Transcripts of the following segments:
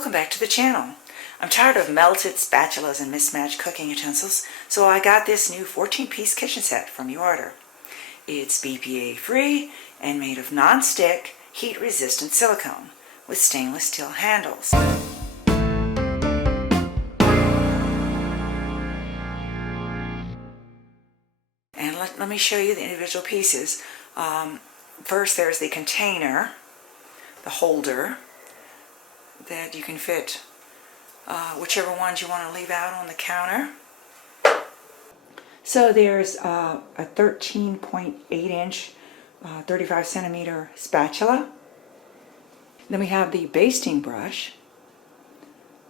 Welcome back to the channel. I'm tired of melted spatulas and mismatched cooking utensils, so I got this new 14-piece kitchen set from Uarter. It's BPA free and made of non-stick, heat-resistant silicone with stainless steel handles. And let me show you the individual pieces. First, there's the container, the holder, that you can fit whichever ones you want to leave out on the counter. So there's a 13.8 inch, 35 centimeter spatula. Then we have the basting brush.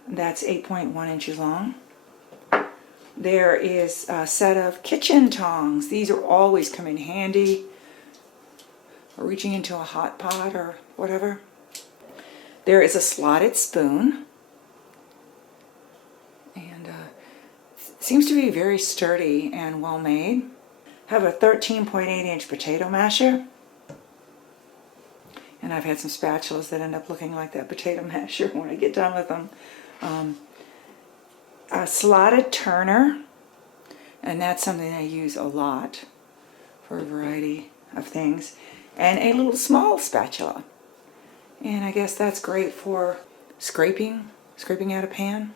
That's 8.1 inches long. There is a set of kitchen tongs. These are always come in handy for reaching into a hot pot or whatever. There is a slotted spoon, and seems to be very sturdy and well made. Have a 13.8 inch potato masher, and I've had some spatulas that end up looking like that potato masher when I get done with them. A slotted turner, and that's something I use a lot for a variety of things, and a little small spatula. And I guess that's great for scraping out a pan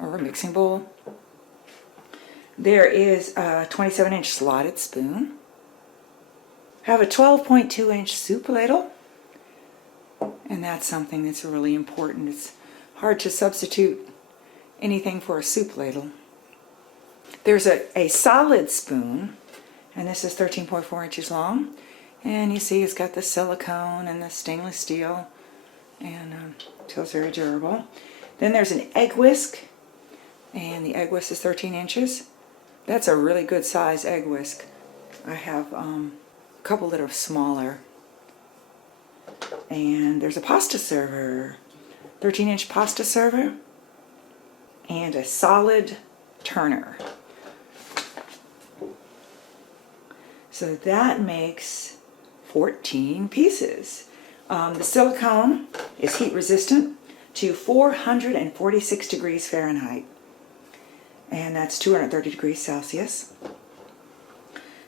or a mixing bowl. There is a 27 inch slotted spoon. Have a 12.2 inch soup ladle, and that's something that's really important. It's hard to substitute anything for a soup ladle. There's a solid spoon, and this is 13.4 inches long. And you see it's got the silicone and the stainless steel, and feels very durable. Then there's an egg whisk, and the egg whisk is 13 inches. That's a really good size egg whisk. I have a couple that are smaller. And there's a pasta server, 13 inch pasta server, and a solid turner. So that makes 14 pieces. The silicone is heat resistant to 446 degrees Fahrenheit, and that's 230 degrees Celsius.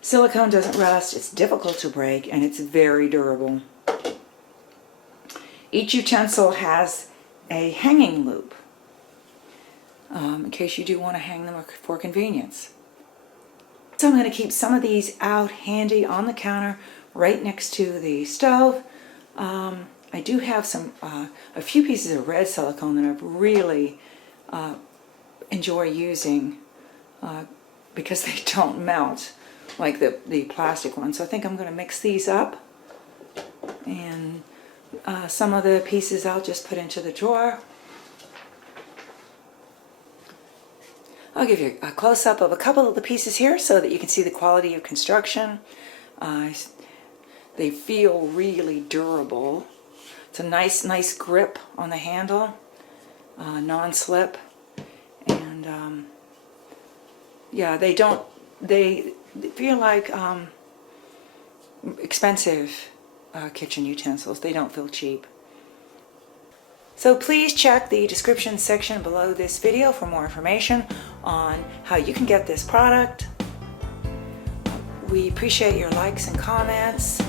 Silicone doesn't rust, it's difficult to break, and it's very durable. Each utensil has a hanging loop in case you do want to hang them for convenience. So I'm going to keep some of these out handy on the counter right next to the stove. I do have a few pieces of red silicone that I really enjoy using because they don't melt like the plastic ones. So I think I'm going to mix these up, and some of the pieces I'll just put into the drawer. I'll give you a close-up of a couple of the pieces here so that you can see the quality of construction. They feel really durable. It's a nice grip on the handle, non-slip, and yeah, they feel like expensive kitchen utensils. They don't feel cheap. So please check the description section below this video for more information on how you can get this product. We appreciate your likes and comments.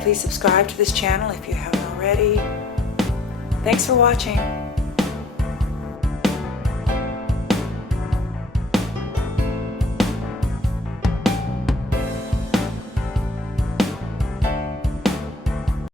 Please subscribe to this channel if you haven't already. Thanks for watching.